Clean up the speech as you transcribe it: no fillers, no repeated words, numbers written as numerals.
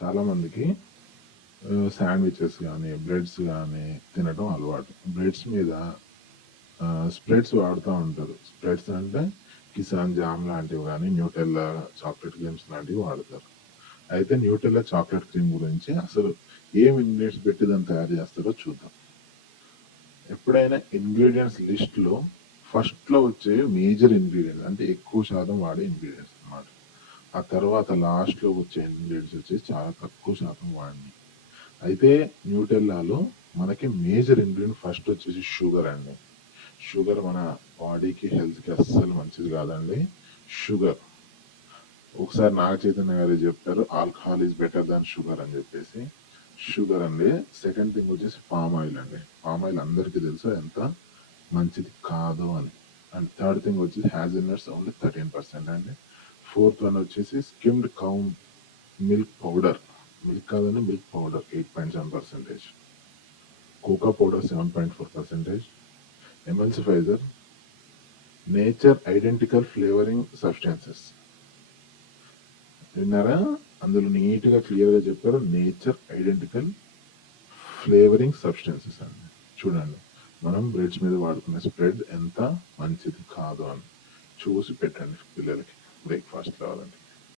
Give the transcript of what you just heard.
చాలామందికి శాండ్విచెస్ కానీ బ్రెడ్స్ కానీ తినడం అలవాటు. బ్రెడ్స్ మీద స్ప్రెడ్స్ వాడుతూ ఉంటారు. స్ప్రెడ్స్ అంటే కిసాన్ జామ్ లాంటివి కానీ న్యూటెల్లా చాక్లెట్ క్రీమ్స్ లాంటివి వాడతారు. అయితే న్యూటెల్లా చాక్లెట్ క్రీమ్ గురించి అసలు ఏం ఇంగ్రీడియంట్స్ పెట్టి దాన్ని తయారు చేస్తారో చూద్దాం. ఎప్పుడైనా ఇంగ్రీడియంట్స్ లిస్ట్లో ఫస్ట్లో వచ్చే మేజర్ ఇంగ్రీడియంట్స్ అంటే ఎక్కువ శాతం వాడే ఇంగ్రీడియంట్స్ అన్నమాట. ఆ తర్వాత లాస్ట్లో వచ్చే ఇంగ్రీడియంట్స్ వచ్చేసి చాలా తక్కువ శాతం వాడినాయి. అయితే న్యూటెల్లాలో మనకి మేజర్ ఇంగ్రీడియంట్ ఫస్ట్ వచ్చేసి షుగర్ అండి. షుగర్ మన బాడీకి హెల్త్కి అస్సలు మంచిది కాదండి. షుగర్ ఒకసారి నాగ చైతన్య గారు చెప్పారు, alcohol is better than sugar అని చెప్పేసి. షుగర్ అండి. సెకండ్ థింగ్ వచ్చేసి పామ్ ఆయిల్ అండి. పామ్ ఆయిల్ అందరికీ తెలుసు ఎంత మంచిది కాదు అని. అండ్ థర్డ్ థింగ్ వచ్చేసి హ్యాజల్నట్స్ ఓన్లీ 13% అండి. ఫోర్త్ వన్ వచ్చేసి skimmed cow milk powder, milk కాదండి milk powder 8.7%, cocoa powder 7.4%, emulsifier, nature identical flavouring substances. విన్నారా? అందులో నీట్గా క్లియర్గా చెప్పారు, నేచర్ ఐడెంటికల్ ఫ్లేవరింగ్ సబ్స్టెన్సెస్ అండి. చూడండి, మనం బ్రెడ్స్ మీద వాడుకునే స్ప్రెడ్ ఎంత మంచిది కాదు అని చూసి పెట్టండి పిల్లలకి బ్రేక్ఫాస్ట్ కావాలండి.